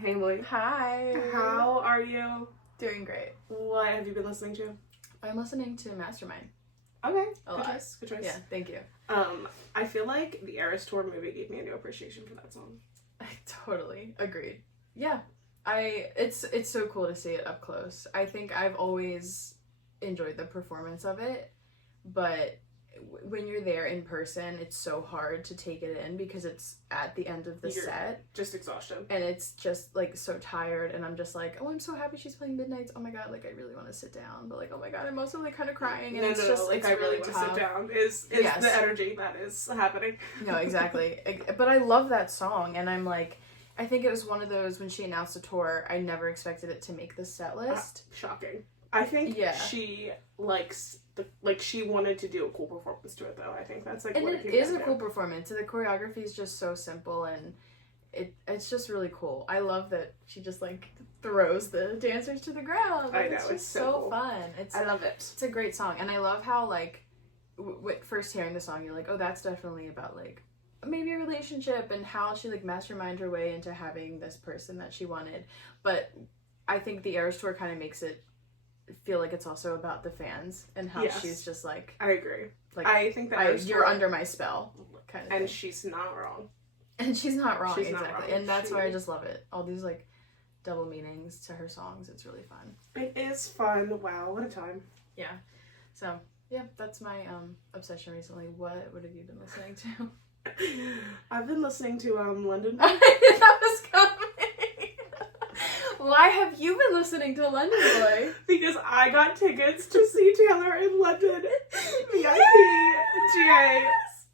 Hey, Emily. Hi. How are you? Doing great. What have you been listening to? I'm listening to Mastermind. Okay. A Good lot. choice. Good choice. Yeah, thank you. I feel like the Eras Tour movie gave me a new appreciation for that song. I totally agreed. Yeah. It's so cool to see it up close. I think I've always enjoyed the performance of it, but when you're there in person, it's so hard to take it in because it's at the end of the set. Just exhaustion. And it's just like so tired, and I'm just like, oh, I'm so happy she's playing Midnights. Oh my god, like I really want to sit down, but like, oh my god, I'm also like kind of crying, and it's just like it's I really really want tough. to sit down. Is Yes. the energy that is happening? No, exactly. But I love that song, and I'm like, I think it was one of those when she announced the tour, I never expected it to make the set list. Shocking. I think she likes she wanted to do a cool performance to it though. I think that's like and what it is a cool performance. And the choreography is just so simple, and it's just really cool. I love that she just like throws the dancers to the ground. Like, I know, it's just it's so cool. fun. I love it. It's a great song, and I love how like first hearing the song, you're like, oh, that's definitely about like maybe a relationship and how she like masterminded her way into having this person that she wanted. But I think the Eras Tour kind of makes it feel like it's also about the fans and how she's just like, I agree. Like, I think that you're under my spell kind of and thing. she's not wrong. And she's not wrong. She's exactly. not wrong. And that's why I just love it. All these like double meanings to her songs. It's really fun. It is fun. Wow, what a time. Yeah. So yeah, that's my obsession recently. What have you been listening to? I've been listening to London. That was coming. Why have you been listening to London Boy? Because I got tickets to see Taylor in London. VIP GA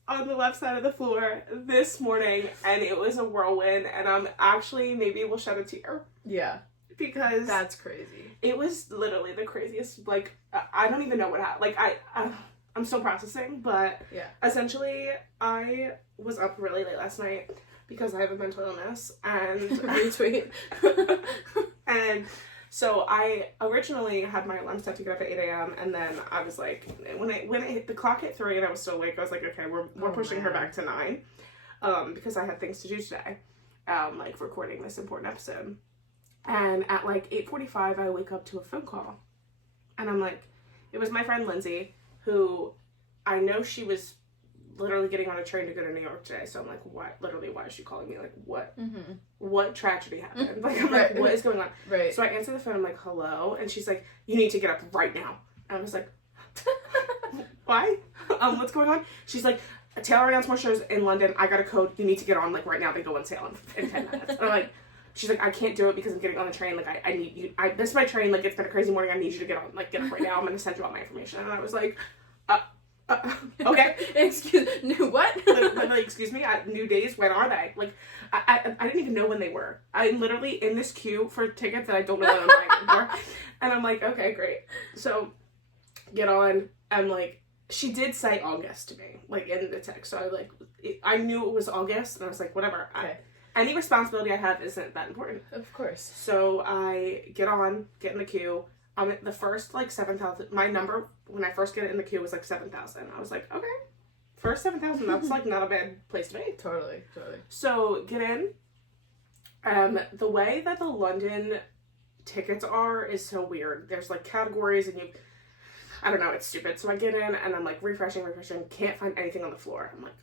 on the left side of the floor this morning, and it was a whirlwind, and I'm actually maybe will shed a tear. Yeah. Because that's crazy. It was literally the craziest, like, I don't even know what happened. Like, I'm still processing, but essentially, I was up really late last night because I have a mental illness, and retweet. And so I originally had my alarm set to get up at 8 a.m. and then I was like, when it hit the clock hit 3 and I was still awake, I was like, okay, we're pushing her back to 9, because I had things to do today, like recording this important episode. And at like 8:45, I wake up to a phone call, and I'm like, it was my friend Lindsay, who I know she was literally getting on a train to go to New York today. So I'm like, why is she calling me? Like, what tragedy happened? Like, I'm like, what is going on? Right. So I answer the phone, I'm like, hello? And she's like, you need to get up right now. And I was like, why? What's going on? She's like, Taylor announced more shows in London. I got a code. You need to get on, like, right now. They go on sale in 10 minutes. And I'm like, she's like, I can't do it because I'm getting on the train. Like, I need you. I missed my train. Like, it's been a crazy morning. I need you to get on. Like, get up right now. I'm going to send you all my information. And I was like, okay. What? Like, excuse me? New days? When are they? Like, I didn't even know when they were. I'm literally in this queue for tickets that I don't know when I'm buying them for. And I'm like, okay, great. So, get on. I'm like, she did say August to me, like, in the text. So I knew it was August, and I was like, whatever. Okay. Any responsibility I have isn't that important. Of course. So I get in the queue. I'm at the first, like, 7,000. My number, when I first get in the queue, was, like, 7,000. I was like, okay. First 7,000, that's, like, not a bad place to be. Totally. So, get in. The way that the London tickets are is so weird. There's, like, categories, and I don't know, it's stupid. So I get in, and I'm, like, refreshing, can't find anything on the floor. I'm like,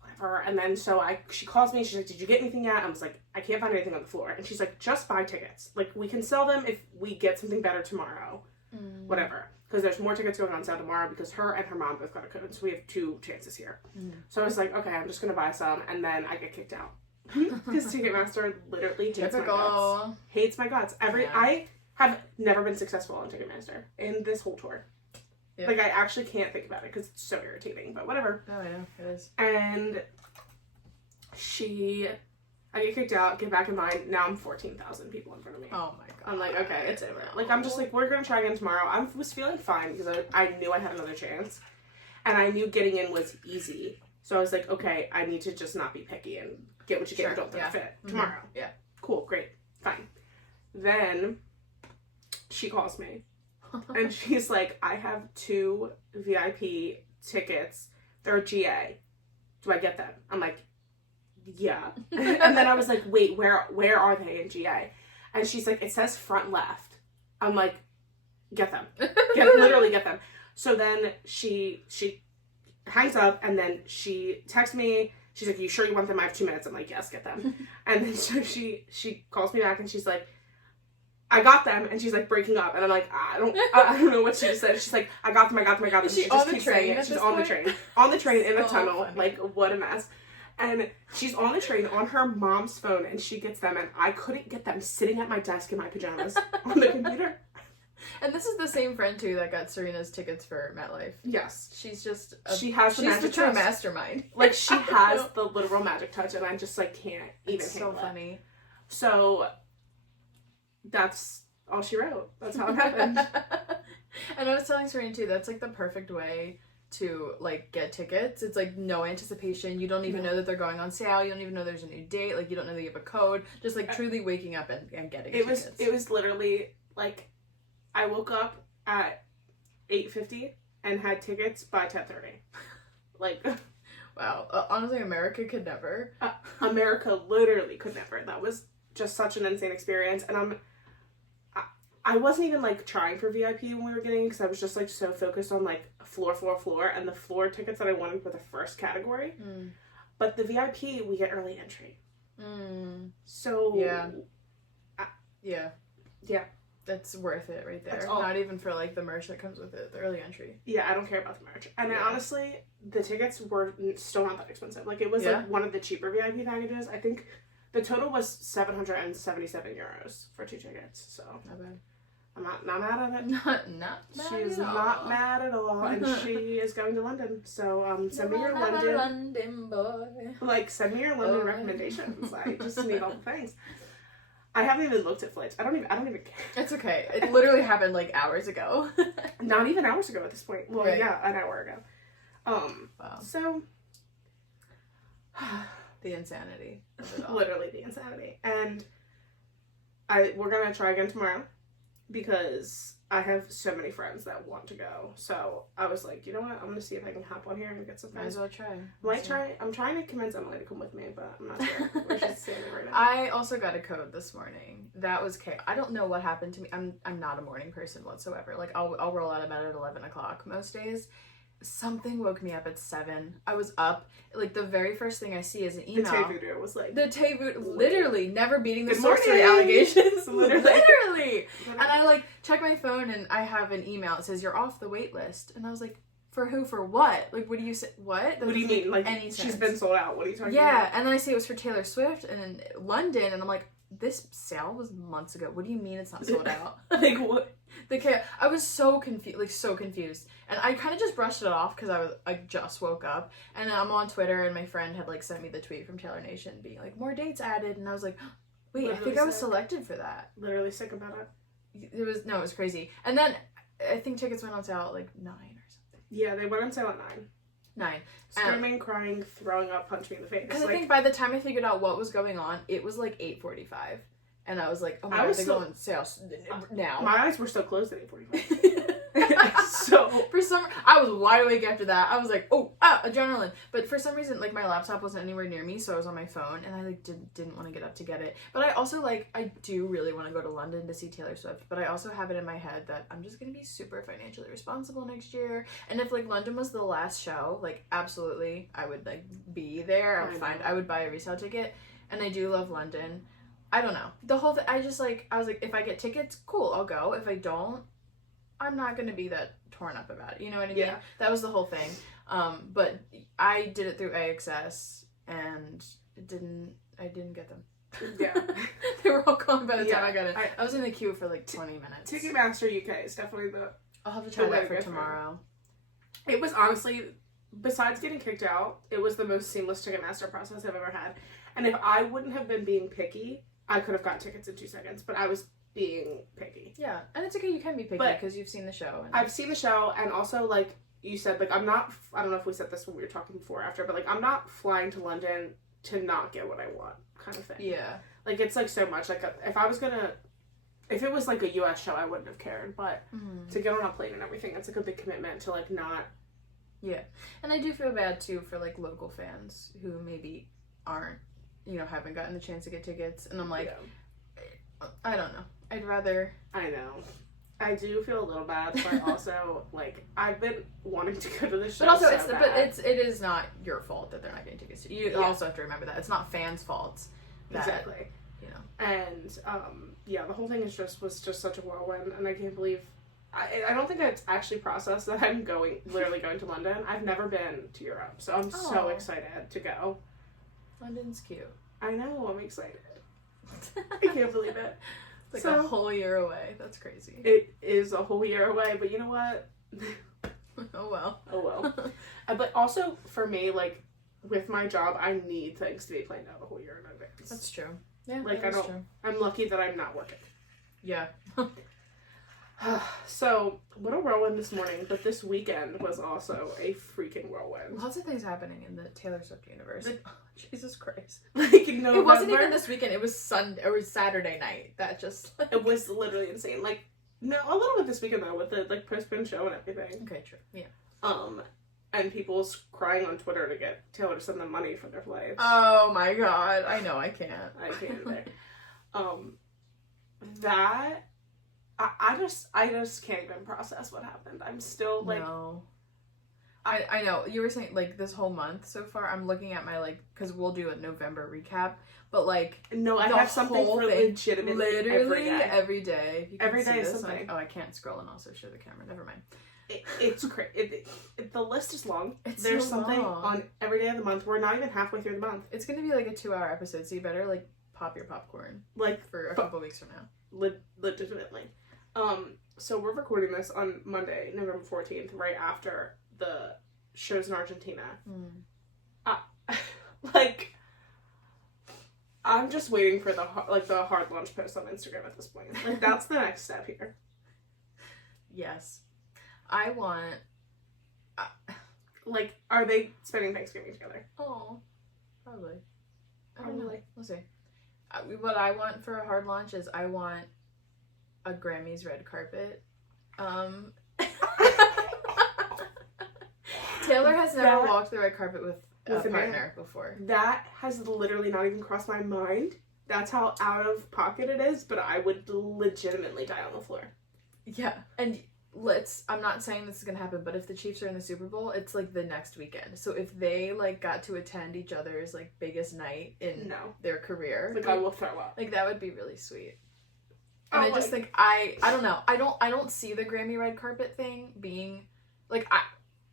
whatever. And then so she calls me, she's like, did you get anything yet? I was like, I can't find anything on the floor. And she's like, just buy tickets. Like, we can sell them if we get something better tomorrow. Whatever. Because there's more tickets going on sale tomorrow because her and her mom both got a code. So we have 2 chances here. So I was like, okay, I'm just going to buy some. And then I get kicked out. Because Ticketmaster literally hates my guts. Hates my guts. I have never been successful on Ticketmaster in this whole tour. Yep. Like, I actually can't think about it because it's so irritating, but whatever. Oh, yeah, it is. And I get kicked out, get back in line, now I'm 14,000 people in front of me. Oh my god. I'm like, okay, it's over. Like, I'm just like, we're gonna try again tomorrow. I was feeling fine because I knew I had another chance. And I knew getting in was easy. So I was like, okay, I need to just not be picky and get what you get and don't fit tomorrow. Yeah. Cool, great, fine. Then she calls me. And she's like, I have 2 VIP tickets. They're GA. Do I get them? I'm like, yeah. And then I was like, wait, where are they in GA? And she's like, it says front left. I'm like, get them. Literally get them. So then she hangs up, and then she texts me. She's like, you sure you want them? I have 2 minutes. I'm like, yes, get them. And then so she calls me back, and she's like, I got them. And she's like breaking up, and I'm like, I don't know what she just said. She's like, I got them. Is she on the train? She's on the train in the So tunnel. funny. Like, what a mess. And she's on the train on her mom's phone, and she gets them, and I couldn't get them sitting at my desk in my pajamas on the computer. And this is the same friend too that got Serena's tickets for MetLife. Yes. She's just She has the she's magic the true touch. mastermind. Like, she has the literal magic touch, and I just, like, can't even It's so handle it. funny. So, that's all she wrote. That's how it happened. And I was telling Serena too, that's like the perfect way to like get tickets. It's like no anticipation. You don't even know that they're going on sale. You don't even know there's a new date. Like you don't know that you have a code. Just like truly waking up and getting tickets. It was literally, like, I woke up at 8:50 and had tickets by 10:30. Like, wow. Honestly, America could never. America literally could never. That was just such an insane experience. And I wasn't even, like, trying for VIP when we were getting it, because I was just, like, so focused on, like, floor, and the floor tickets that I wanted were the first category. But the VIP, we get early entry. So... Yeah. That's worth it right there. That's all. Not even for like the merch that comes with it, the early entry. Yeah, I don't care about the merch. And honestly, the tickets were still not that expensive. Like, it was like one of the cheaper VIP packages. I think the total was 777 euros for 2 tickets. So Not bad. I'm not mad at it. Not mad. She's at all. not mad at all, and she is going to London. So send me your London boy. Like, send me your London Oh. recommendations. I just need all the things. I haven't even looked at flights. I don't even care. It's okay. It literally happened like hours ago. Not even hours ago at this point. Well, Right. yeah, an hour ago. Wow. So The insanity of it all. literally the insanity. And we're gonna try again tomorrow, because I have so many friends that want to go. So I was like, you know what? I'm gonna see if I can hop on here and get some Might friends. as well try. I'm trying to convince Emily to come with me, but I'm not sure where she's standing right now. I also got a code this morning. That was chaos. I don't know what happened to me. I'm not a morning person whatsoever. Like I'll roll out of bed at 11 o'clock most days. Something woke me up at 7. I was up. Like the very first thing I see is an email. The Tay Voodoo was like, The Tay Voodoo, literally never beating the Good sorcery morning. allegations. Literally. Literally. And I like check my phone and I have an email. It says you're off the wait list. And I was like, for who? For what? Like, what do you say? What? That what do you doesn't mean? make Like, any she's sense. been sold out. What are you talking Yeah, about? and then I see it was for Taylor Swift and in London, and I'm like, this sale was months ago. What do you mean it's not sold out? Like, what? I was so confused, and I kind of just brushed it off because I just woke up, and I'm on Twitter, and my friend had like sent me the tweet from Taylor Nation being like, more dates added, and I was like, wait, I think I was selected for that. Literally sick about it. It was crazy, and then I think tickets went on sale at like 9 or something. Yeah, they went on sale at 9. Screaming, crying, throwing up, punch me in the face. Because I think by the time I figured out what was going on, it was like 8:45. And I was like, oh my god, they go on sale now. My eyes were still closed at 8:45. So for I was wide awake after that. I was like, adrenaline. But for some reason, like my laptop wasn't anywhere near me, so I was on my phone, and I like didn't want to get up to get it. But I also I do really want to go to London to see Taylor Swift. But I also have it in my head that I'm just gonna be super financially responsible next year. And if like London was the last show, like absolutely, I would like be there. I would buy a resale ticket. And I do love London. I don't know. The whole thing, I was like, if I get tickets, cool, I'll go. If I don't, I'm not going to be that torn up about it. You know what I mean? Yeah. That was the whole thing. But I did it through AXS, and I didn't get them. Yeah. They were all gone by the time I got it. I was in the queue for like 20 minutes. Ticketmaster UK is definitely I'll have to try that for tomorrow. It was honestly, besides getting kicked out, it was the most seamless Ticketmaster process I've ever had. And if I wouldn't have been being picky, I could have got tickets in 2 seconds, but I was being picky. Yeah, and it's okay, you can be picky because you've seen the show. I've seen the show, and also, like you said, like, I don't know if we said this when we were talking before or after, but, like, I'm not flying to London to not get what I want, kind of thing. Yeah. Like, it's, like, so much. Like, if it was, like, a U.S. show, I wouldn't have cared, but to get on a plane and everything, it's, like, a big commitment to, like, not... Yeah. And I do feel bad, too, for, like, local fans who maybe aren't you know, haven't gotten the chance to get tickets. And I'm like, Yeah. I don't know. I'd rather. I know. I do feel a little bad, but also, like, I've been wanting to go to the show. But also, bad. it is not your fault that they're not getting tickets. You also have to remember that it's not fans' faults. Exactly. You know. And yeah, the whole thing was just such a whirlwind, and I can't believe. I don't think it's actually processed that I'm literally going to London. I've never been to Europe, so I'm so excited to go. London's cute. I know, I'm excited. I can't believe it. It's like a whole year away. That's crazy. It is a whole year away, but you know what? Oh well. Oh well. But also, for me, like, with my job, I need things to be planned out a whole year in advance. That's true. Yeah, like, true. I'm lucky that I'm not working. Yeah. So, what a whirlwind this morning, but this weekend was also a freaking whirlwind. Lots of things happening in the Taylor Swift universe. Jesus Christ. Like, November, it wasn't even this weekend, it was Saturday night. That just, like... It was literally insane. Like, no, a little bit this weekend, though, with the, like, postponed show and everything. Okay, true. Yeah. And people's crying on Twitter to get Taylor to send them money for their flights. Oh my god. I know, I can't. I can't either. That... I just can't even process what happened. I'm still, like... No. I know. You were saying, like, this whole month so far, I'm looking at my, like... Because we'll do a November recap. But, like... No, I have something for legitimately literally every day. Every day is something. Like, oh, I can't scroll and also show the camera. Never mind. It's crazy. The list is long. There's so something long. on every day of the month. We're not even halfway through the month. It's going to be, like, a 2-hour episode, so you better, like, pop your popcorn. Like... For a couple weeks from now. Legitimately. So we're recording this on Monday, November 14th, right after the shows in Argentina. Like, I'm just waiting for the hard launch post on Instagram at this point. Like, that's the next step here. Yes. I want... Like, are they spending Thanksgiving together? Oh, probably. I don't know. We'll see. What I want for a hard launch is I want a Grammys red carpet. Taylor has never walked the red carpet with a partner before. That has literally not even crossed my mind. That's how out of pocket it is, but I would legitimately die on the floor. Yeah, and I'm not saying this is gonna happen, but if the Chiefs are in the Super Bowl, it's like the next weekend. So if they like got to attend each other's like biggest night in their career, like I will throw up. Like that would be really sweet. And I just think I don't know. I don't see the Grammy red carpet thing being like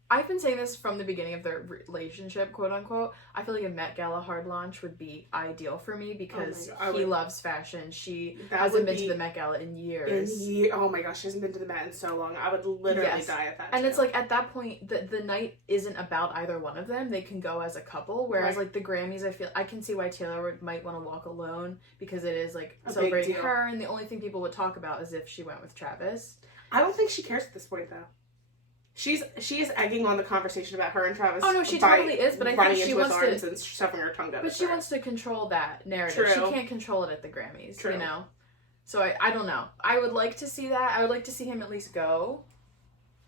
I've been saying this from the beginning of their relationship, quote unquote. I feel like a Met Gala hard launch would be ideal for me because he loves fashion. She hasn't been to the Met Gala in years. Oh my gosh, she hasn't been to the Met in so long. I would literally die at that. And it's like at that point, the night isn't about either one of them. They can go as a couple. Whereas like the Grammys, I can see why Taylor might want to walk alone because it is like celebrating her. And the only thing people would talk about is if she went with Travis. I don't think she cares at this point though. She is egging on the conversation about her and Travis. Oh no, she totally is. But I think she wants to and shoving her tongue down. But she wants to control that narrative. True. She can't control it at the Grammys. True. You know. So I don't know. I would like to see that. I would like to see him at least go.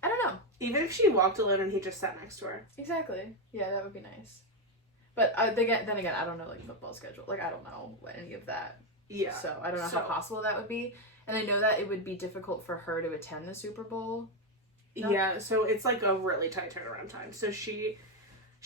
I don't know. Even if she walked alone and he just sat next to her. Exactly. Yeah, that would be nice. But then again, I don't know like football schedule. Like I don't know any of that. Yeah. So I don't know how possible that would be. And I know that it would be difficult for her to attend the Super Bowl. No? Yeah, so it's like a really tight turnaround time. So she's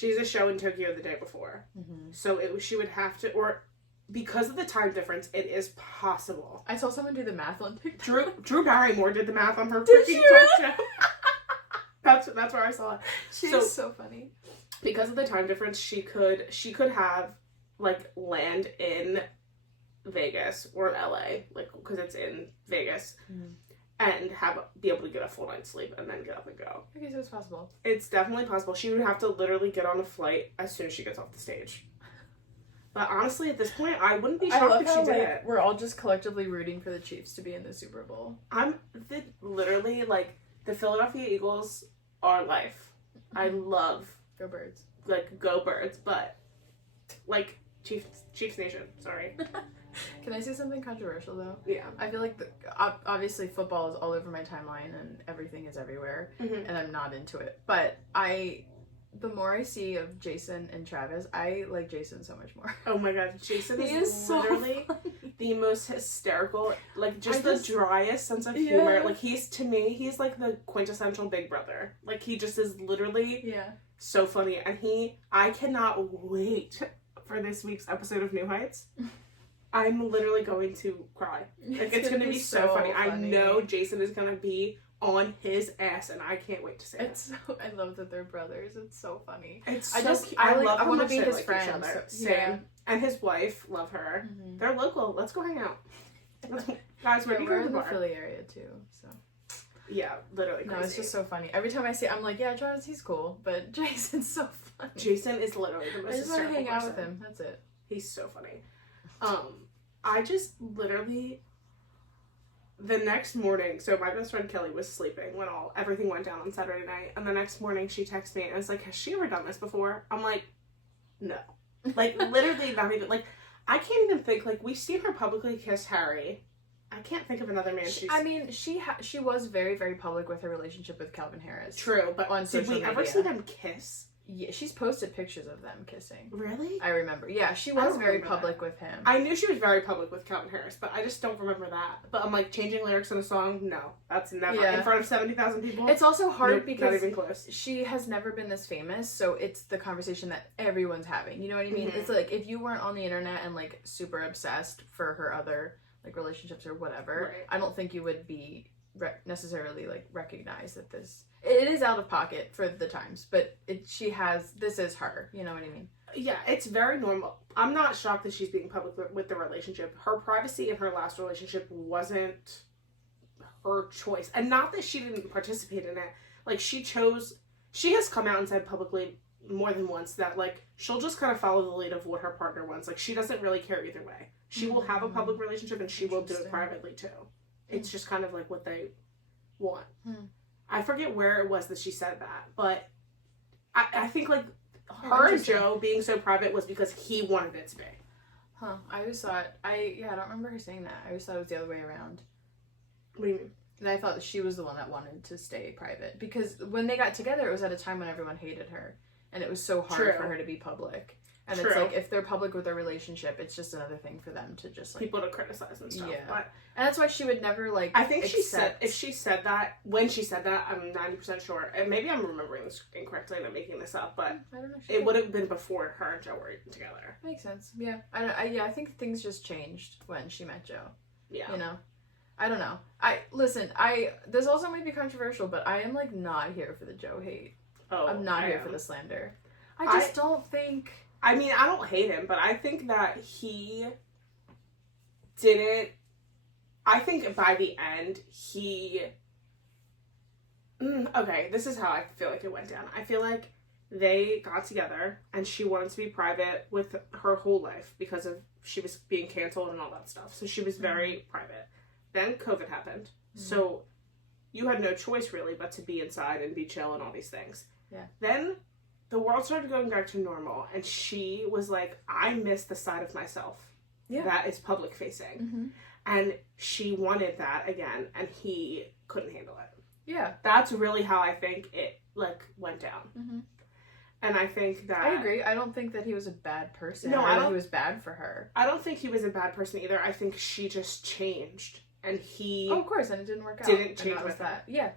a show in Tokyo the day before. Mm-hmm. So she would have to, or because of the time difference, it is possible. I saw someone do the math on TikTok. Drew Barrymore did the math on her freaking talk show. That's where I saw it. She's so funny. Because of the time difference, she could have like land in Vegas or LA, like because it's in Vegas. Mm-hmm. And be able to get a full night's sleep and then get up and go. Okay, so it's possible. It's definitely possible. She would have to literally get on a flight as soon as she gets off the stage. But honestly, at this point, I wouldn't be shocked if she did it. We're all just collectively rooting for the Chiefs to be in the Super Bowl. Literally, like, the Philadelphia Eagles are life. I love... Go Birds. Like, go Birds, but, like, Chiefs Nation, sorry. Can I say something controversial though? Yeah. I feel like obviously football is all over my timeline and everything is everywhere, mm-hmm. and I'm not into it. But I the more I see of Jason and Travis, I like Jason so much more. Oh my god, Jason He is literally the most hysterical, like the driest sense of humor. Like to me, he's like the quintessential big brother. Like he just is literally so funny, and I cannot wait for this week's episode of New Heights. I'm literally going to cry. Like it's gonna be so funny. I know Jason is gonna be on his ass, and I can't wait to see it. I love that they're brothers. It's so funny. I want to be his friend. Same. And his wife, love her. Mm-hmm. They're local. Let's go hang out. Guys, we're in the Philly area too, so. Yeah, literally crazy. No, it's just so funny. Every time I see it, I'm like, yeah, Travis, he's cool, but Jason's so funny. Jason is literally the most hysterical person. I just want to hang out with him. That's it. He's so funny. I just literally, the next morning, so my best friend Kelly was sleeping when everything went down on Saturday night, and the next morning she texted me and was like, has she ever done this before? I'm like, no. Like, literally not even, like, I can't even think, like, we've seen her publicly kiss Harry. I can't think of another man she was very, very public with her relationship with Calvin Harris. True, but on social media. Did we ever see them kiss? Yeah, she's posted pictures of them kissing. Really? I remember. Yeah, she was very public with him. I knew she was very public with Calvin Harris, but I just don't remember that. But I'm like, changing lyrics in a song? No. That's never. In front of 70,000 people? It's also hard because not even close. She has never been this famous, so it's the conversation that everyone's having. You know what I mean? Mm-hmm. It's like, if you weren't on the internet and like super obsessed for her other like relationships or whatever, I don't think you would be necessarily like recognize that it is out of pocket for the times, but this is her, you know what I mean? Yeah, it's very normal. I'm not shocked that she's being public with the relationship. Her privacy in her last relationship wasn't her choice, and not that she didn't participate in it. Like, she has come out and said publicly more than once that like she'll just kind of follow the lead of what her partner wants. Like, she doesn't really care either way. She will have a public relationship and she will do it privately too. It's just kind of like what they want. I forget where it was that she said that, but I think like her and Joe being so private was because he wanted it to be. Huh. I always thought, I don't remember her saying that. I always thought it was the other way around. What do you mean? And I thought that she was the one that wanted to stay private. Because when they got together, it was at a time when everyone hated her. And it was so hard for her to be public. And it's like, if they're public with their relationship, it's just another thing for them to just like... people to criticize and stuff. Yeah. But and that's why she would never like I think when she said that, I'm 90% sure, and maybe I'm remembering this incorrectly and I'm making this up, but I don't know. It would have been before her and Joe were together. Makes sense. Yeah. I think things just changed when she met Joe. Yeah. You know? I don't know. This also might be controversial, but I am like not here for the Joe hate. Oh, I'm not here for the slander. I just don't think... I mean, I don't hate him, but I think that he didn't... I think by the end, okay, this is how I feel like it went down. I feel like they got together, and she wanted to be private with her whole life because she was being canceled and all that stuff. So she was very private. Then COVID happened. So you had no choice, really, but to be inside and be chill and all these things. Yeah. Then... the world started going back to normal, and she was like, I miss the side of myself that is public facing. Mm-hmm. And she wanted that again, and he couldn't handle it. Yeah. That's really how I think it, like, went down. Mm-hmm. And I think that... I agree. I don't think that he was a bad person. No, I don't think he was bad for her. I don't think he was a bad person either. I think she just changed, and he... Oh, of course, and it didn't work out. Didn't change with that. Yeah.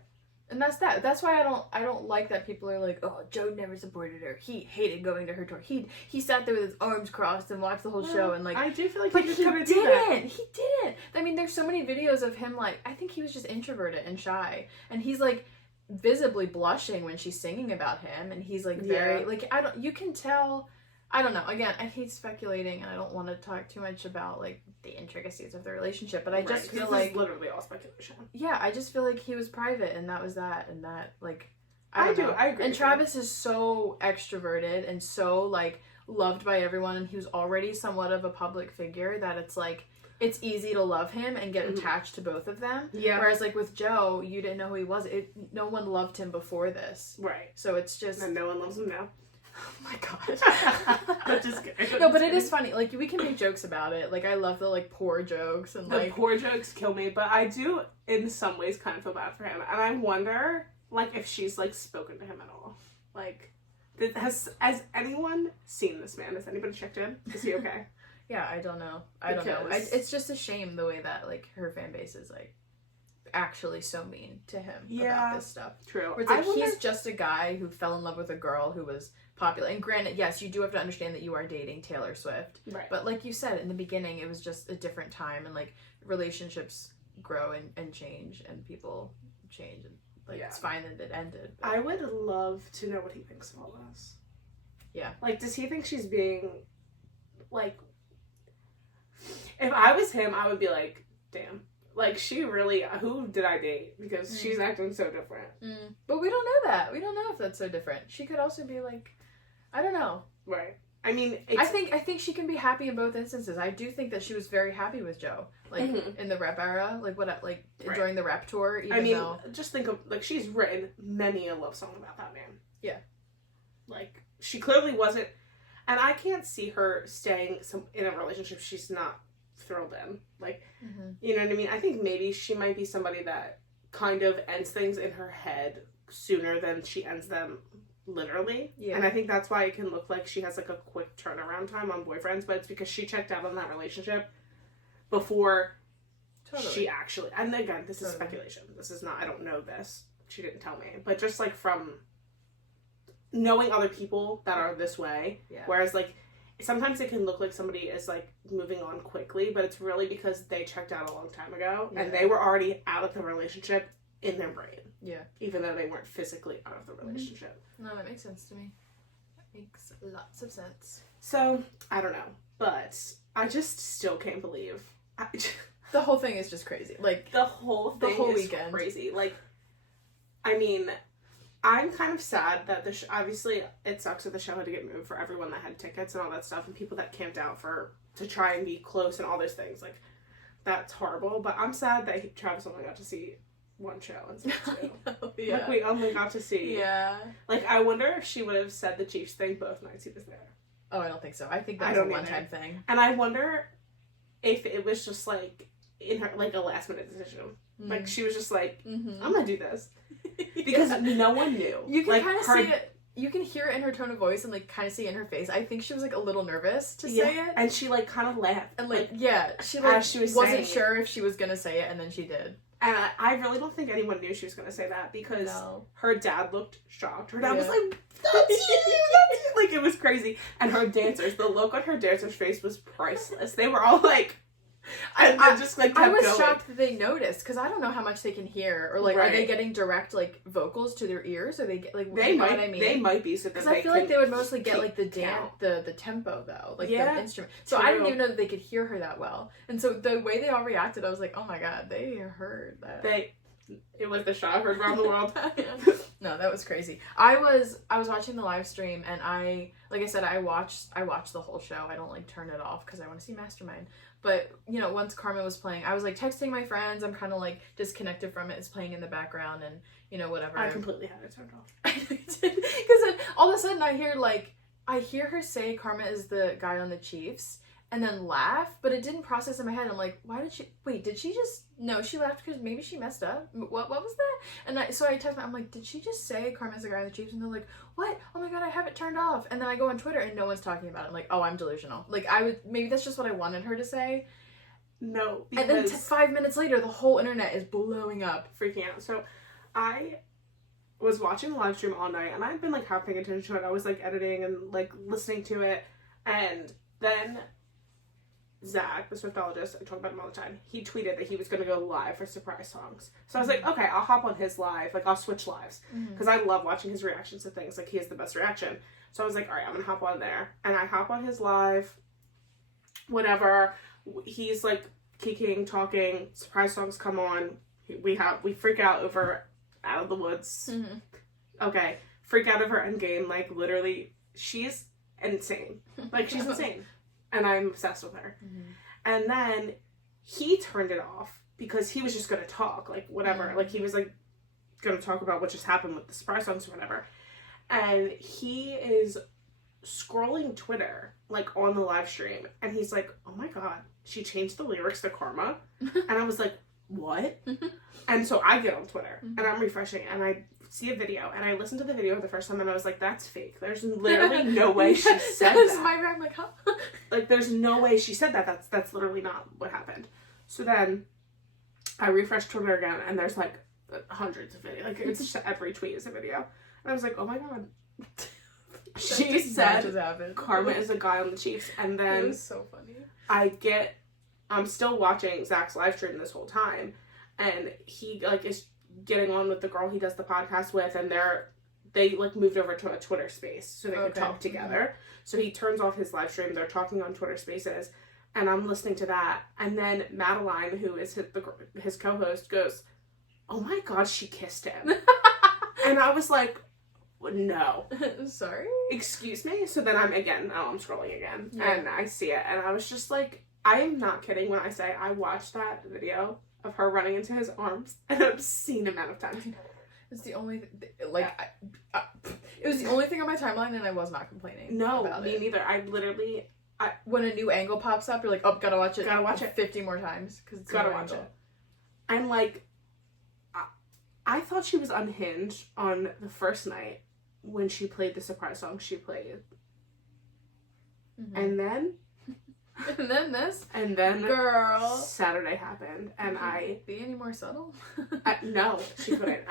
And that's that. That's why I don't like that people are like, oh, Joe never supported her. He hated going to her tour. He sat there with his arms crossed and watched the whole show and like. I do feel like he didn't. He didn't. I mean, there's so many videos of him like. I think he was just introverted and shy, and he's like visibly blushing when she's singing about him, and he's like very like you can tell. I don't know. Again, I hate speculating, and I don't want to talk too much about like the intricacies of the relationship. But I just feel like literally all speculation. Yeah, I just feel like he was private, and that was that, and that like I agree. And Travis is so extroverted and so like loved by everyone, and he was already somewhat of a public figure that it's like it's easy to love him and get attached to both of them. Yeah. Whereas like with Joe, you didn't know who he was. No one loved him before this. Right. So it's just and no one loves him now. Oh my god. I'm just kidding. No, but it is funny. Like, we can make jokes about it. Like, I love the, like, poor jokes. And the poor jokes kill me. But I do, in some ways, kind of feel bad for him. And I wonder, like, if she's, like, spoken to him at all. Like, Has anyone seen this man? Has anybody checked in? Is he okay? Yeah, I don't know. I don't know. It's just a shame the way that like her fan base is like actually so mean to him about this stuff. True. Where it's like he's just a guy who fell in love with a girl who was popular. And granted, yes, you do have to understand that you are dating Taylor Swift. Right. But like you said in the beginning, it was just a different time, and like relationships grow and change, and people change, and like it's fine that it ended. But... I would love to know what he thinks of all this. Yeah. Like, does he think she's being like? If I was him, I would be like, damn. Like, she really, who did I date? Because she's acting so different. But we don't know that. We don't know if that's so different. She could also be like, I don't know. Right. I mean, I think she can be happy in both instances. I do think that she was very happy with Joe, like in the rep era, during the rep tour. Even though... just think of like she's written many a love song about that man. Yeah. Like she clearly wasn't, and I can't see her staying in a relationship she's not thrilled in. Like, you know what I mean? I think maybe she might be somebody that kind of ends things in her head sooner than she ends them literally. Yeah. And I think that's why it can look like she has like a quick turnaround time on boyfriends, but it's because she checked out on that relationship before she actually, and again, this is speculation. This is not, I don't know this. She didn't tell me. But just like from knowing other people that are this way, whereas like sometimes it can look like somebody is like moving on quickly, but it's really because they checked out a long time ago and they were already out of the relationship in their brain. Yeah. Even though they weren't physically out of the relationship. No, that makes sense to me. That makes lots of sense. So, I don't know. But I just still can't believe. The whole thing is just crazy. Like, the whole thing is weekend. Crazy. Like, I mean, I'm kind of sad that obviously it sucks that the show had to get moved for everyone that had tickets and all that stuff and people that camped out to try and be close and all those things. Like, that's horrible. But I'm sad that Travis only got to see one show instead of two. Yeah. Like, we only got to see. Yeah. Like, I wonder if she would have said the Chiefs thing both nights he was there. Oh, I don't think so. I think that was a one-time thing. And I wonder if it was just, like, in her, like, a last-minute decision. Like, she was just like, I'm gonna do this. Because no one knew. You can kind of see it. You can hear it in her tone of voice and, like, kind of see it in her face. I think she was, like, a little nervous to say it. And she, like, kind of laughed. And, like she, like, wasn't sure if she was gonna say it, and then she did. And I really don't think anyone knew she was going to say that because her dad looked shocked. Her dad was like, that's you! Like, it was crazy. And her dancers, the look on her dancers' face was priceless. They were all like, I just like kept going. Shocked that they noticed because I don't know how much they can hear or like are they getting direct like vocals to their ears or they get like they might, know what I mean? They might be so because I feel like they would mostly get like the dance the tempo though like the instrument so I didn't even know that they could hear her that well and so the way they all reacted I was like oh my god they heard that it was the shot heard around the world. No, that was crazy. I was watching the live stream and I said I watched the whole show. I don't like turn it off because I want to see Mastermind. But, you know, once Carmen was playing, I was, like, texting my friends. I'm kind of, like, disconnected from it. It's playing in the background and, you know, whatever. I completely had it turned off. Because then all of a sudden I hear her say Carmen is the guy on the Chiefs and then laugh, but it didn't process in my head. I'm like, did she just, no, she laughed because maybe she messed up. What was that? And so I texted I'm like, did she just say Carmen's the guy on the Chiefs? And they're like, what? Oh my god, I have it turned off. And then I go on Twitter and no one's talking about it. I'm like, oh, I'm delusional. Like, maybe that's just what I wanted her to say. No, because... And then 5 minutes later, the whole internet is blowing up. Freaking out. So, I was watching the live stream all night, and I'd been, like, half paying attention to it. I was, like, editing and, like, listening to it. And then Zach, the Swiftologist, I talk about him all the time, he tweeted that he was going to go live for surprise songs. So I was like, okay, I'll hop on his live. Like, I'll switch lives. Because I love watching his reactions to things. Like, he has the best reaction. So I was like, all right, I'm going to hop on there. And I hop on his live, whatever. He's, like, kicking, talking, surprise songs come on. We freak out over Out of the Woods. Okay. Freak out over Endgame. Like, literally, she's insane. Like, she's insane. And I'm obsessed with her. And then he turned it off because he was just going to talk, like, whatever. Like, he was, like, going to talk about what just happened with the surprise songs or whatever. And he is scrolling Twitter, like, on the live stream. And he's like, oh, my God, she changed the lyrics to Karma. And I was like, what? And so I get on Twitter and I'm refreshing and I see a video and I listened to the video the first time and I was like, that's fake. There's literally no way she said That's that. my I'm like, huh? Like, there's no way she said that. That's literally not what happened. So then I refreshed Twitter again and there's like hundreds of videos. Like, it's just every tweet is a video. And I was like, oh my god. She said Karma is a guy on the Chiefs. And then it was so funny. I'm still watching Zach's live stream this whole time. And he, like, is getting on with the girl he does the podcast with, and they like moved over to a Twitter space so they could talk together. So he turns off his live stream, they're talking on Twitter Spaces, and I'm listening to that, and then Madeline, who is his co-host, goes, oh my god, she kissed him. And I was like, no. Sorry? Excuse me? So then I'm scrolling again, and I see it, and I was just like, I am not kidding when I say I watched that video of her running into his arms an obscene amount of times. It's the only it was the only thing on my timeline, and I was not complaining. No, about me it. neither. I literally, when a new angle pops up, you're like, oh, gotta watch it. Gotta watch it 50 more times because it's gotta watch it. I'm like, I thought she was unhinged on the first night when she played the surprise song she played, and then. And then girl, Saturday happened, and I be any more subtle? No, she couldn't.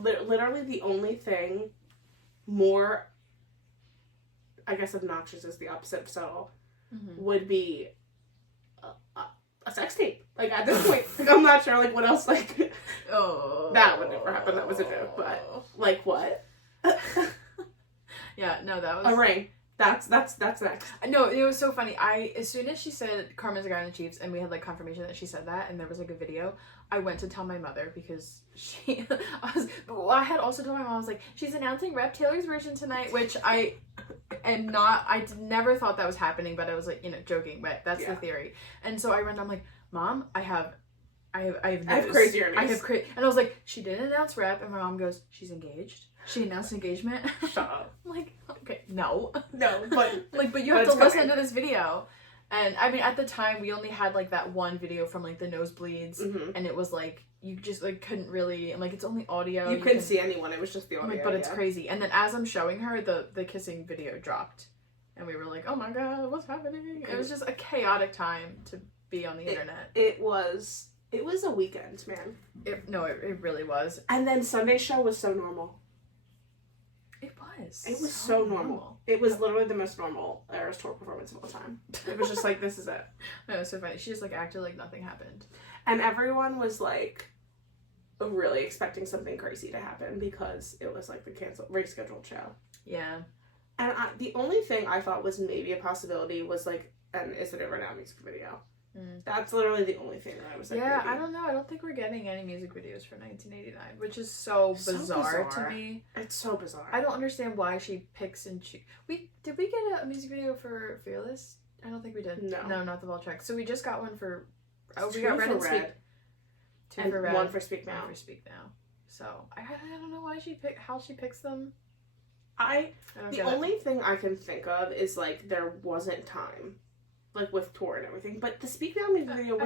Literally the only thing more, I guess, obnoxious is the opposite of subtle, would be a sex tape. Like, at this point, like, I'm not sure like what else, like, that would never happen. That was a joke, but like what? Yeah, no, that was a ring. That's next. No, it was so funny. As soon as she said Carmen's a guy on the Chiefs, and we had like confirmation that she said that, and there was like a video, I went to tell my mother because I had also told my mom, I was like, she's announcing Rep Taylor's version tonight, which I never thought that was happening, but I was like, joking, but that's the theory. And so I run, I'm like, Mom, I have crazier news. And I was like, she didn't announce Rep, and my mom goes, she's engaged. She announced engagement. Shut up. I'm like, okay, no, but like, but you have to listen to this video. And I mean, at the time, we only had like that one video from like the nosebleeds, and it was like you just like couldn't really, and like it's only audio. You couldn't see anyone. It was just the audio. Like, but it's crazy. And then as I'm showing her, the kissing video dropped, and we were like, oh my god, what's happening? It was just a chaotic time to be on the internet. It was a weekend, man. It really was. And then Sunday's show was so normal. It was so normal. It was literally the most normal Eras Tour performance of all time. It was just like, this is it. No, it was so funny. She just like acted like nothing happened. And everyone was like really expecting something crazy to happen because it was like the rescheduled show. Yeah. And the only thing I thought was maybe a possibility was like an Is It Over Now music video. That's literally the only thing that I was like, yeah, maybe. I don't know. I don't think we're getting any music videos for 1989, which is so bizarre to me. It's so bizarre. I don't understand why she picks and chooses. Did we get a music video for Fearless? I don't think we did. No, not the Ball Track. So we just got one for. We got Red and Speak. Two and for Red. One for Speak Now. One for Speak Now. So I don't know how she picks them. The only thing I can think of is like there wasn't time. Like with tour and everything, but the Speak Now music video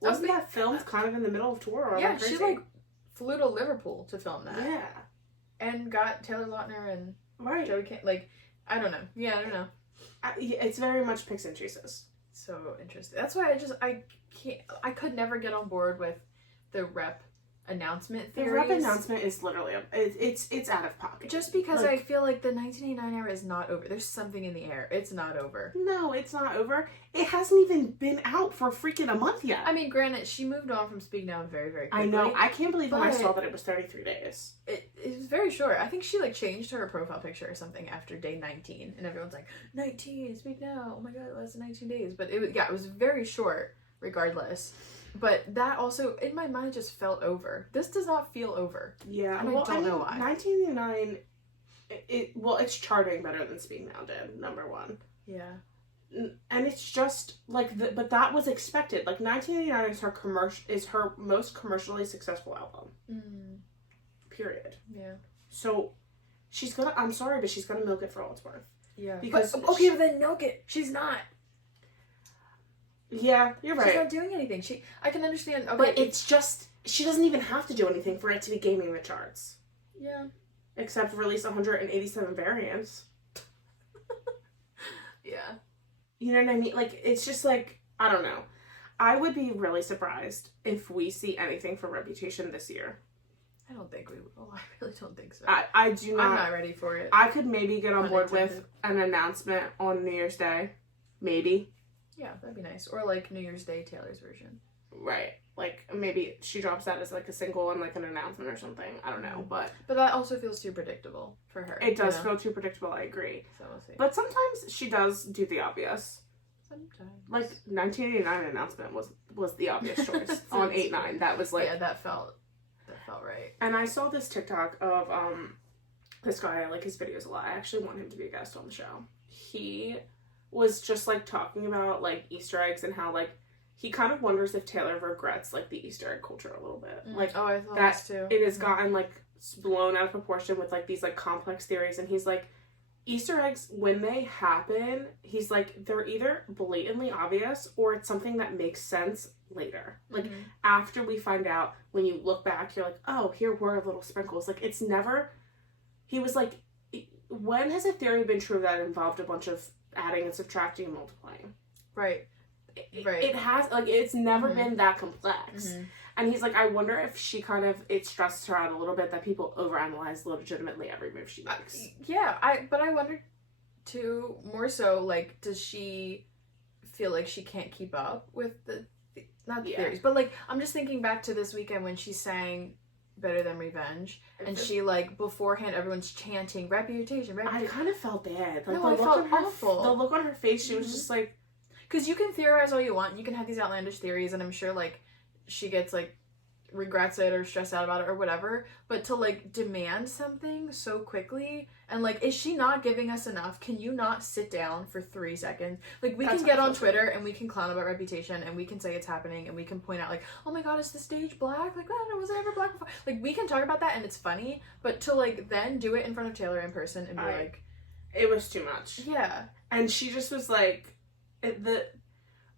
wasn't that filmed kind of in the middle of tour? Or yeah, she like flew to Liverpool to film that. Yeah, and got Taylor Lautner and Joey King. Like, I don't know. Yeah, I don't know. It's very much picks and chooses. So interesting. That's why I could never get on board with the Rep announcement theories. The Rep announcement is literally it's out of pocket. Just because I feel like the 1989 era is not over. There's something in the air. It's not over. No, it's not over. It hasn't even been out for freaking a month yet. I mean, granted, she moved on from Speak Now very, very quickly. I know. I can't believe when I saw that it was 33 days. It was very short. I think she like changed her profile picture or something after day 19, and everyone's like, 19, Speak Now. Oh my god, it was 19 days. But it was very short, regardless. But that also, in my mind, just felt over. This does not feel over. Yeah. And I don't know why. 1989, it's charting better than Speak Now did, number one. Yeah. And it's just, like, but that was expected. Like, 1989 is her most commercially successful album. Period. Yeah. So, I'm sorry, but she's gonna milk it for all it's worth. Yeah. Because but then milk it. She's not. Yeah, you're right. She's not doing anything. I can understand. Okay, but it's just, she doesn't even have to do anything for it to be gaming the charts. Yeah. Except release 187 variants. Yeah. You know what I mean? Like, it's just like, I don't know. I would be really surprised if we see anything for Reputation this year. I don't think we will. I really don't think so. I do not. I'm not ready for it. I could maybe get on board with an announcement on New Year's Day. Maybe. Yeah, that'd be nice. Or like New Year's Day, Taylor's version. Right. Like, maybe she drops that as like a single and like an announcement or something. I don't know. But that also feels too predictable for her. It does feel too predictable, I agree. So we'll see. But sometimes she does do the obvious. Sometimes. Like, 1989 announcement was the obvious choice on 8/9. That was like... Yeah, that felt right. And I saw this TikTok of this guy. I like his videos a lot. I actually want him to be a guest on the show. He was just like talking about like Easter eggs and how like he kind of wonders if Taylor regrets like the Easter egg culture a little bit. Like, I thought that too. It has gotten like blown out of proportion with like these like complex theories, and he's like, Easter eggs, when they happen, he's like, they're either blatantly obvious or it's something that makes sense later. Like, after we find out, when you look back, you're like, oh, here were little sprinkles. Like, it's never... He was like, when has a theory been true that involved a bunch of adding and subtracting and multiplying? Right. It has, like, it's never been that complex. And he's like, I wonder if she it stresses her out a little bit that people overanalyze legitimately every move she makes. But I wonder too, more so, like, does she feel like she can't keep up with not the theories, but like, I'm just thinking back to this weekend when she sang Better Than Revenge, and she, like, beforehand, everyone's chanting reputation. I kind of felt bad. Like, no, I felt awful. The look on her face, she was just like... Because you can theorize all you want, you can have these outlandish theories, and I'm sure, like, she gets, like, regrets it or stressed out about it or whatever, but to like demand something so quickly, and like, is she not giving us enough? Can you not sit down for 3 seconds? Like, we can get on Twitter and we can clown about Reputation and we can say it's happening and we can point out like, oh my god, is the stage black? Like, oh, was it ever black before? Like, we can talk about that and it's funny, but to like then do it in front of Taylor in person and be like, it was too much. Yeah. And she just was like,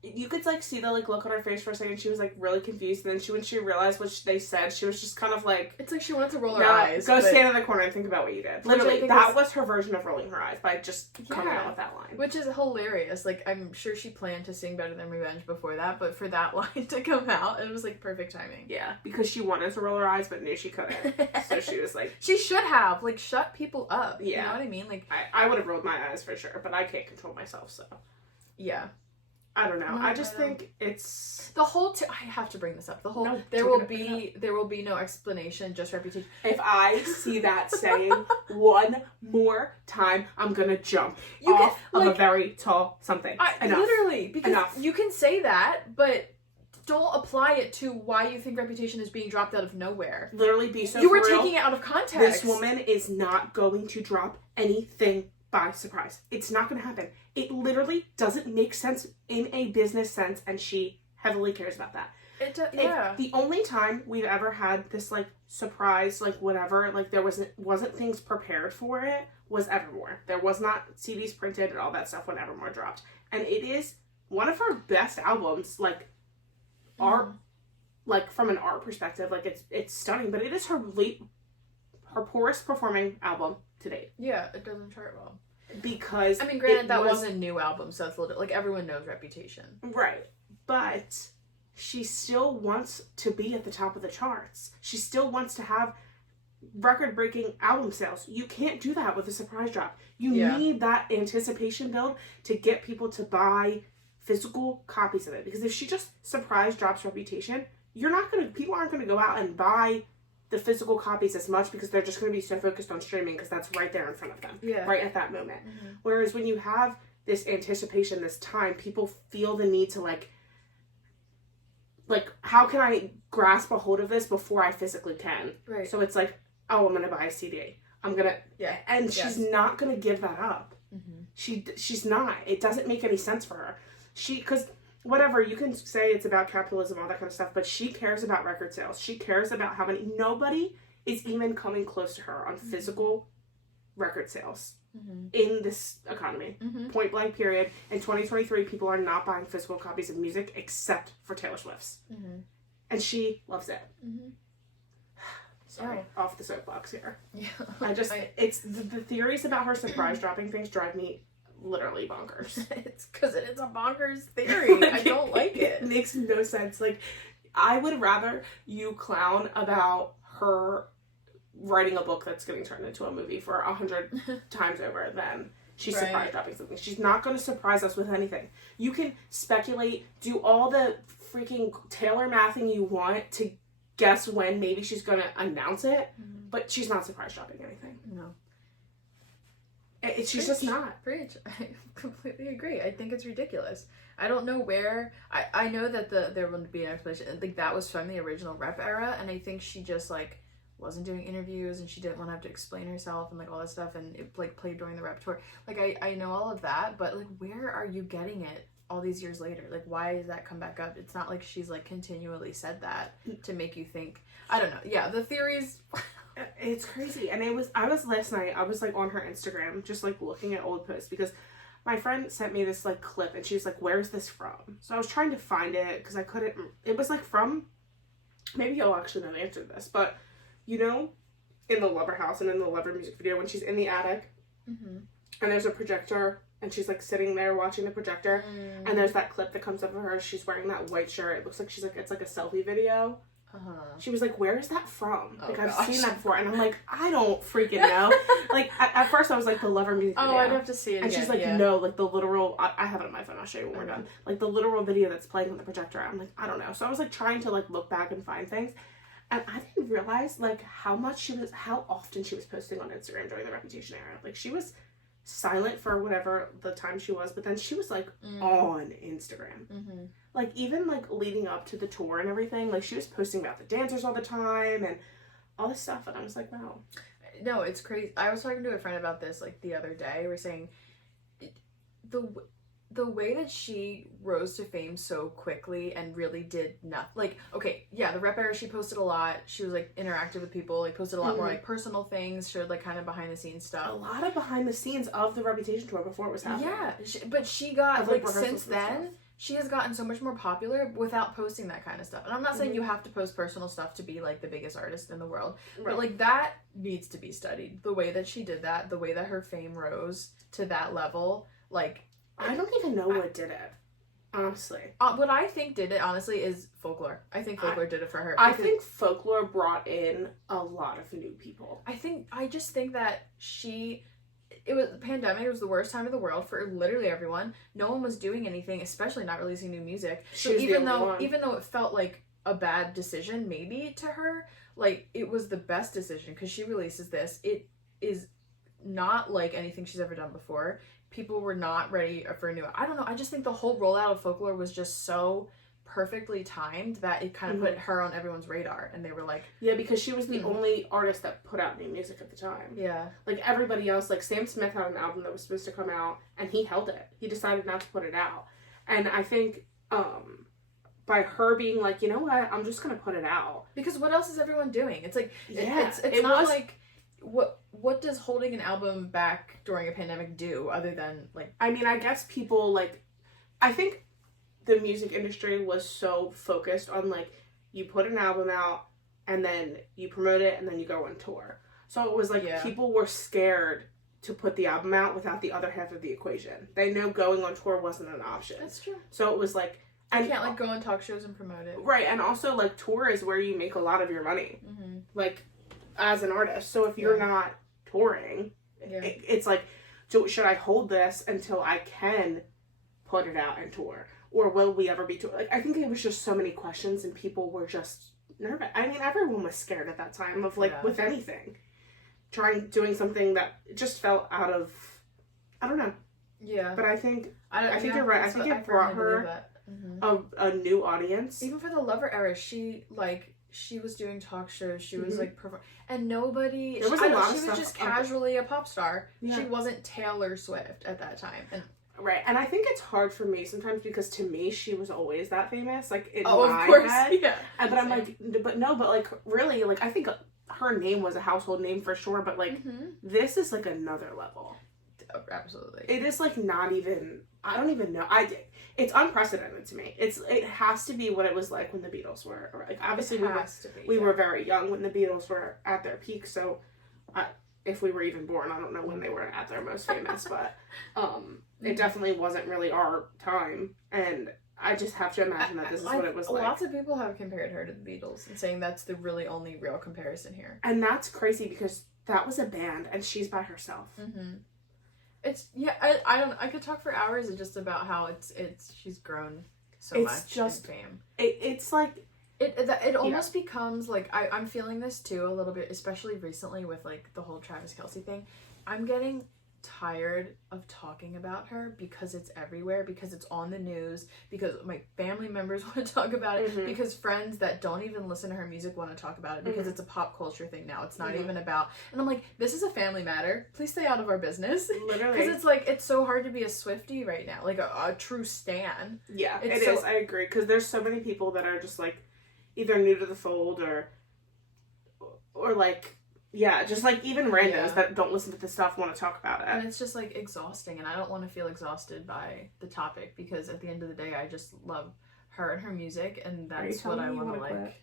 you could like see the like look on her face for a second. She was like really confused, and then when she realized what they said, she was just kind of like, it's like she wanted to roll her eyes. Go stand in the corner and think about what you did. Literally, that was her version of rolling her eyes by just coming out with that line, which is hilarious. Like, I'm sure she planned to sing Better Than Revenge before that, but for that line to come out, it was like perfect timing. Yeah, because she wanted to roll her eyes but knew she couldn't, so she was like, she should have like shut people up. Yeah, you know what I mean? Like, I would have rolled my eyes for sure, but I can't control myself, so yeah. I don't know. I just think it's the whole. I have to bring this up. The whole. There will be no explanation. Just Reputation. If I see that saying one more time, I'm gonna jump off of a very tall something. Literally, because you can say that, but don't apply it to why you think Reputation is being dropped out of nowhere. Literally, be so. You were taking it out of context. This woman is not going to drop anything by surprise. It's not going to happen. It literally doesn't make sense in a business sense, and she heavily cares about that. The only time we've ever had this like surprise, like whatever, like there wasn't things prepared for it, was Evermore. There was not CDs printed and all that stuff when Evermore dropped, and it is one of her best albums. Like art, like from an art perspective, like it's stunning. But it is her poorest performing album to date. Yeah, it doesn't chart well. Because I mean, granted, that was a new album, so it's a little bit like everyone knows Reputation. Right. But she still wants to be at the top of the charts. She still wants to have record-breaking album sales. You can't do that with a surprise drop. You need that anticipation build to get people to buy physical copies of it. Because if she just surprise drops Reputation, people aren't gonna go out and buy the physical copies as much because they're just going to be so focused on streaming because that's right there in front of them, right at that moment. Whereas when you have this anticipation, this time, people feel the need to like, how can I grasp a hold of this before I physically can? Right. So it's like, oh, I'm going to buy a CD. I'm going to, and she's not going to give that up. She's not. It doesn't make any sense for her. Because whatever, you can say it's about capitalism, all that kind of stuff, but she cares about record sales. She cares about nobody is even coming close to her on physical record sales. in this economy. Point blank period. In 2023, people are not buying physical copies of music except for Taylor Swift's. And she loves it. Sorry, off the soapbox here. Yeah. It's the theories about her surprise dropping things drive me literally bonkers. It's because it's a bonkers theory. I don't like it. It makes no sense. Like, I would rather you clown about her writing a book that's getting turned into a movie for 100 times over than she's surprise dropping something. She's not going to surprise us with anything. You can speculate, do all the freaking Taylor mathing you want to guess when maybe she's going to announce it, but she's not surprise dropping anything. No. She's just not. Preach. I completely agree. I think it's ridiculous. I don't know where. I know that there wouldn't be an explanation. Like, that was from the original rep era, and I think she just, like, wasn't doing interviews, and she didn't want to have to explain herself and, like, all that stuff, and it, like, played during the rep tour. Like, I know all of that, but, like, where are you getting it all these years later? Like, why does that come back up? It's not like she's, like, continually said that to make you think. I don't know. Yeah, the theories. It's crazy. And I was last night, I was, like, on her Instagram, just, like, looking at old posts, because my friend sent me this, like, clip, and she was like, where's this from? So I was trying to find it, because I couldn't, it was, like, from, maybe you'll actually know the answer to this, but, you know, in the Lover house and in the Lover music video, when she's in the attic, and there's a projector, and she's, like, sitting there watching the projector, and there's that clip that comes up of her, she's wearing that white shirt, it looks like she's, like, it's, like, a selfie video. She was like, where is that from? Like, I've seen that before. And I'm like, I don't freaking know. Like, at first I was like, the Lover music video. Oh, I'd have to see it And again. she's like, no, like, the literal, I have it on my phone, I'll show you when we're done. Like, the literal video that's playing on the projector. I'm like, I don't know. So I was, like, trying to, like, look back and find things. And I didn't realize, like, how often she was posting on Instagram during the Reputation era. Like, she was silent for whatever the time she was, but then she was, like, on Instagram. Like, even, like, leading up to the tour and everything, like, she was posting about the dancers all the time and all this stuff, and I was like, wow. No, it's crazy. I was talking to a friend about this, like, the other day. We were saying the way that she rose to fame so quickly and really did nothing. Like, okay, yeah, the rep era, she posted a lot. She was, like, interactive with people, like, posted a lot more, like, personal things, showed, like, kind of behind-the-scenes stuff. A lot of behind-the-scenes of the Reputation tour before it was happening. Yeah, but she got, like, since then, she has gotten so much more popular without posting that kind of stuff. And I'm not saying you have to post personal stuff to be, like, the biggest artist in the world. Right. But, like, that needs to be studied. The way that she did that, the way that her fame rose to that level, like... I don't even know what did it, honestly. What I think did it, honestly, is Folklore. I think Folklore did it for her. I think Folklore brought in a lot of new people. I just think that it was the pandemic. It was the worst time of the world for literally everyone. No one was doing anything, especially not releasing new music. So even though it felt like a bad decision, maybe to her, like, it was the best decision because she releases this. It is not like anything she's ever done before. People were not ready for a new. I don't know. I just think the whole rollout of Folklore was just so perfectly timed that it kind of put her on everyone's radar, and they were like, yeah, because she was the only artist that put out new music at the time. Yeah, like everybody else, like Sam Smith had an album that was supposed to come out, and he held it. He decided not to put it out, and I think by her being like, you know what, I'm just gonna put it out because what else is everyone doing? It's like it's not like. What does holding an album back during a pandemic do other than, like... I mean, I guess people, like... I think the music industry was so focused on, like, you put an album out, and then you promote it, and then you go on tour. So it was, like, people were scared to put the album out without the other half of the equation. They knew going on tour wasn't an option. That's true. So it was, like... I can't, like, go on talk shows and promote it. Right, and also, like, tour is where you make a lot of your money. Like... as an artist. So if you're not touring, it's like, should I hold this until I can put it out and tour? Or will we ever be touring? Like, I think it was just so many questions and people were just nervous. I mean, everyone was scared at that time of, like, with anything. Doing something that just felt out of, I don't know. Yeah. But I think you're right. I think it brought her a new audience. Even for the Lover era, she was doing talk shows. She was like, and nobody. There was a lot of stuff. She was just casually a pop star. Yeah. She wasn't Taylor Swift at that time. And right, and I think it's hard for me sometimes because to me she was always that famous. Like in my of course, head. Yeah. But I'm like, but like really, like I think her name was a household name for sure. But like this is like another level. absolutely. It is like not even. I don't even know. It's unprecedented to me. It has to be what it was like when the Beatles were. Like obviously we were very young when the Beatles were at their peak. So, if we were even born, I don't know when they were at their most famous, but it definitely wasn't really our time. And I just have to imagine that this is what it was like. Lots of people have compared her to the Beatles and saying that's the really only real comparison here. And that's crazy because that was a band and she's by herself. Mm-hmm. I could talk for hours just about how she's grown so much in fame. It's like it almost becomes like I'm feeling this too a little bit, especially recently with like the whole Travis Kelce thing. I'm getting tired of talking about her because it's everywhere, because it's on the news, because my family members want to talk about it, because friends that don't even listen to her music want to talk about it, because it's a pop culture thing now. It's not even about, and I'm like, this is a family matter. Please stay out of our business. Literally. Because it's like, it's so hard to be a Swiftie right now, like a true stan. Yeah, it is. I agree, because there's so many people that are just like either new to the fold or like, yeah, just like even randos that don't listen to this stuff want to talk about it. And it's just like exhausting, and I don't want to feel exhausted by the topic, because at the end of the day I just love her and her music, and that's what I want to like.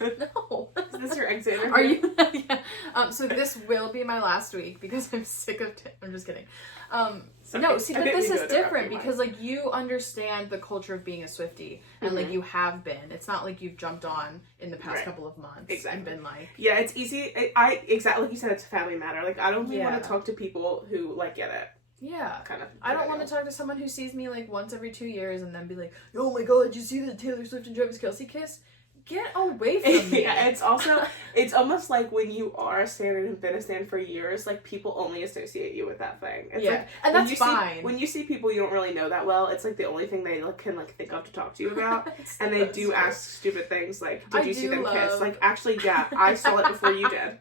No. Is this your exit interview? Are you? Yeah. So this will be my last week because I'm sick of I'm just kidding. No, see, but this is different because like you understand the culture of being a Swiftie, and like you have been. It's not like you've jumped on in the past couple of months and been like, yeah, it's easy. Exactly like you said, it's a family matter. Like I don't really want to talk to people who like get it. Yeah, kind of. I don't want to talk to someone who sees me like once every 2 years and then be like, oh my god, did you see the Taylor Swift and Travis Kelce kiss? Get away from me. Yeah, it's almost like when you are a stan and have been a stan for years, like people only associate you with that thing. It's like, and that's fine. When you see people you don't really know that well, it's like the only thing they can like think of to talk to you about. And they do ask stupid things like, did you see them kiss? Like, actually, yeah, I saw it before you did.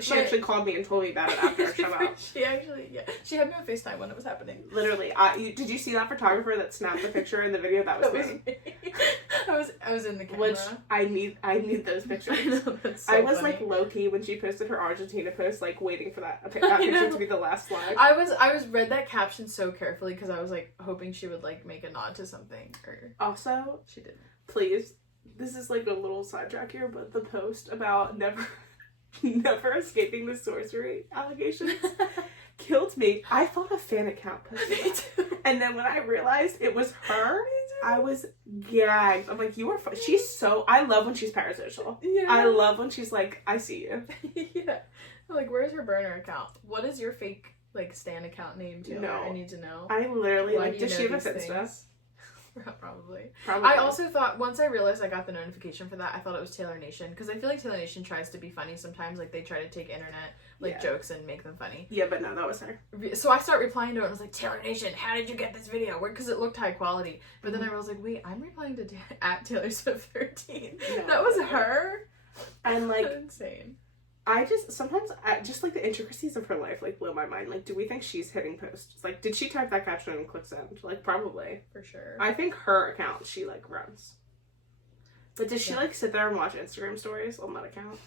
She actually called me and told me about it after I shut up. She had me on FaceTime when it was happening. Literally, did you see that photographer that snapped the picture in the video? That was me. I was in the camera. Which I need those pictures. I know, that's so I was funny. like low key when she posted her Argentina post, like waiting for that picture to be the last slide. I was read that caption so carefully because I was like hoping she would like make a nod to something. Also, she didn't. Please, this is like a little sidetrack here, but the post about never escaping the sorcery allegations killed me. I thought a fan account posted that. And then when I realized it was her, I was gagged. I'm like, you are she's so, I love when she's parasocial. Yeah. I love when she's like, I see you. Yeah. Like, where's her burner account? What is your fake, like, stan account name, Taylor? No. I need to know. I literally, like, does she have a Finsta? Probably. I also thought, once I realized I got the notification for that, I thought it was Taylor Nation, because I feel like Taylor Nation tries to be funny sometimes. Like, they try to take internet jokes and make them funny. Yeah, but no, that was her. So I start replying to it and I was like, Taylor Nation, how did you get this video? Because it looked high quality. But then I was like, wait, I'm replying to at Taylor Swift 13. No, that was her. And like, that's insane. I sometimes just like the intricacies of her life like blow my mind. Like, do we think she's hitting posts? Like, did she type that caption and click send? Like, probably. For sure. I think her account she like runs. But does she like sit there and watch Instagram stories on that account?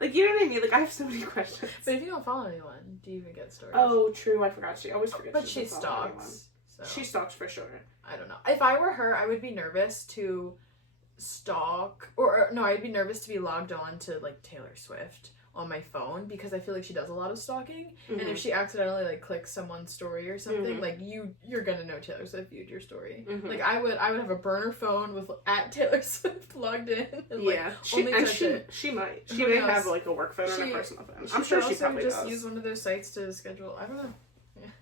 Like, you know what I mean? Like, I have so many questions. But if you don't follow anyone, do you even get stories? Oh, true. I forgot. She always forgets. But she stalks. So. She stalks for sure. I don't know. If I were her, I would be nervous to stalk, or no, I'd be nervous to be logged on to like Taylor Swift on my phone, because I feel like she does a lot of stalking, and if she accidentally like clicks someone's story or something, like you're gonna know Taylor Swift viewed your story. Like I would have a burner phone with at Taylor Swift logged in. And, like, she might. She may have like a work phone or a personal phone. I'm sure she probably just does. Use one of those sites to schedule. I don't know.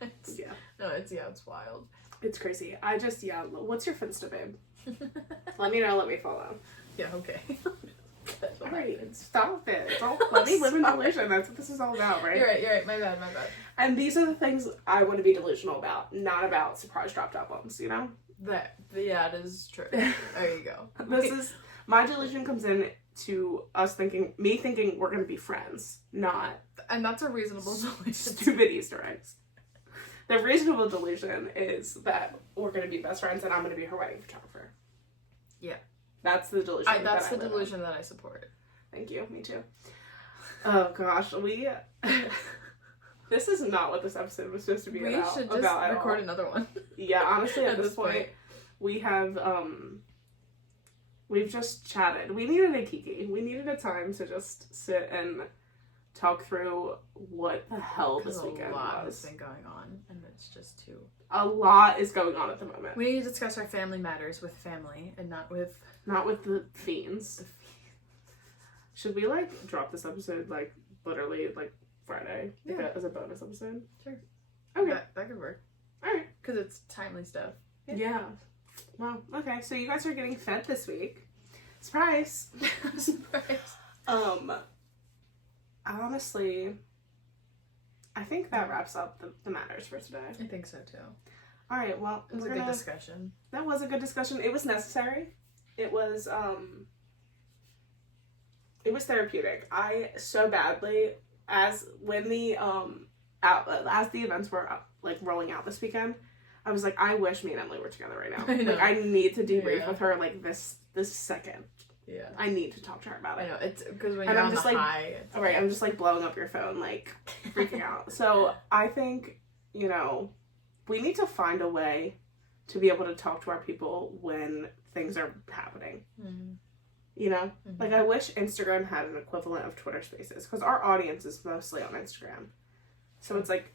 It's wild. It's crazy. What's your Finsta, babe? Let me know. Let me follow. Yeah. Okay. Alright, stop it. Let me live in delusion. That's what this is all about, right? You're right. My bad. And these are the things I want to be delusional about, not about surprise dropped albums, you know? It is true. There you go. My delusion comes in to me thinking we're going to be friends, not... And that's a reasonable delusion. Stupid Easter eggs. The reasonable delusion is that we're going to be best friends and I'm going to be her wedding photographer. Yeah. That's the delusion. That's the delusion that I support. Thank you. Me too. Oh gosh, this is not what this episode was supposed to be about. We should just record another one. Yeah, honestly, at this point, we have, we've just chatted. We needed a kiki. We needed a time to just sit and talk through what the hell this weekend a lot was. has been going on, and it's just too... A lot is going on at the moment. We need to discuss our family matters with family, and not with... Not with the fiends. Should we, like, drop this episode, like, literally, like, Friday? Yeah. Like as a bonus episode? Sure. Okay. That could work. Alright. Because it's timely stuff. Yeah. Well, okay, so you guys are getting fed this week. Surprise! Surprise. Honestly, I think that wraps up the matters for today. I think so too. Alright, well, it was a good discussion. That was a good discussion. It was necessary. It was therapeutic. I so badly, as the events were like rolling out this weekend, I was like, I wish me and Emily were together right now. Like, I need to debrief with her like this second. Yeah. I need to talk to her about it. I know, it's because when you're on the high... Alright, I'm just like blowing up your phone, like freaking out. So I think, you know, we need to find a way to be able to talk to our people when things are happening. Mm-hmm. You know? Mm-hmm. Like, I wish Instagram had an equivalent of Twitter Spaces, because our audience is mostly on Instagram. So it's like,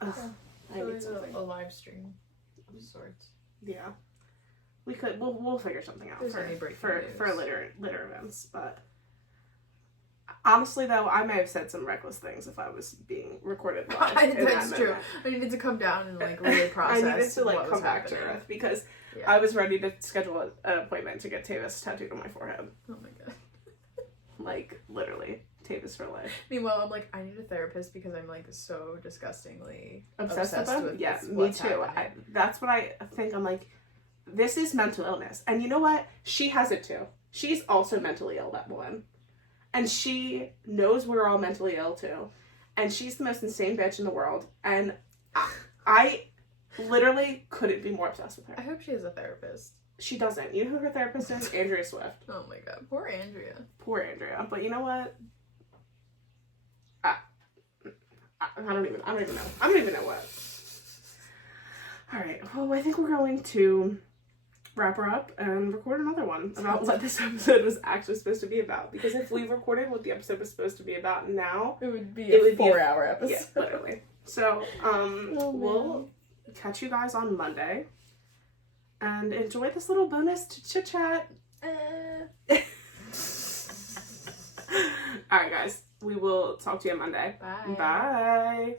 ugh, I need something. A live stream of sorts. Yeah. We could, we'll figure something out for later events, but honestly though, I may have said some reckless things if I was being recorded live. That's true. I needed to come down and like really process. I needed to like come back to earth because I was ready to schedule an appointment to get Tavis tattooed on my forehead. Oh my god. Like literally, Tavis for life. Meanwhile, I'm like, I need a therapist because I'm like so disgustingly obsessed with me too. That's what I think. I'm like, this is mental illness. And you know what? She has it too. She's also mentally ill, that woman. And she knows we're all mentally ill too. And she's the most insane bitch in the world. And I literally couldn't be more obsessed with her. I hope she has a therapist. She doesn't. You know who her therapist is? Andrea Swift. Oh my god. Poor Andrea. Poor Andrea. But you know what? I don't even know. I don't even know what. Alright. Well, I think we're going to wrap her up and record another one about what this episode was actually supposed to be about. Because if we recorded what the episode was supposed to be about now, it would be a 4-hour episode. Yeah, literally. So, we'll catch you guys on Monday. And enjoy this little bonus chit chat. Alright, guys. We will talk to you on Monday. Bye. Bye.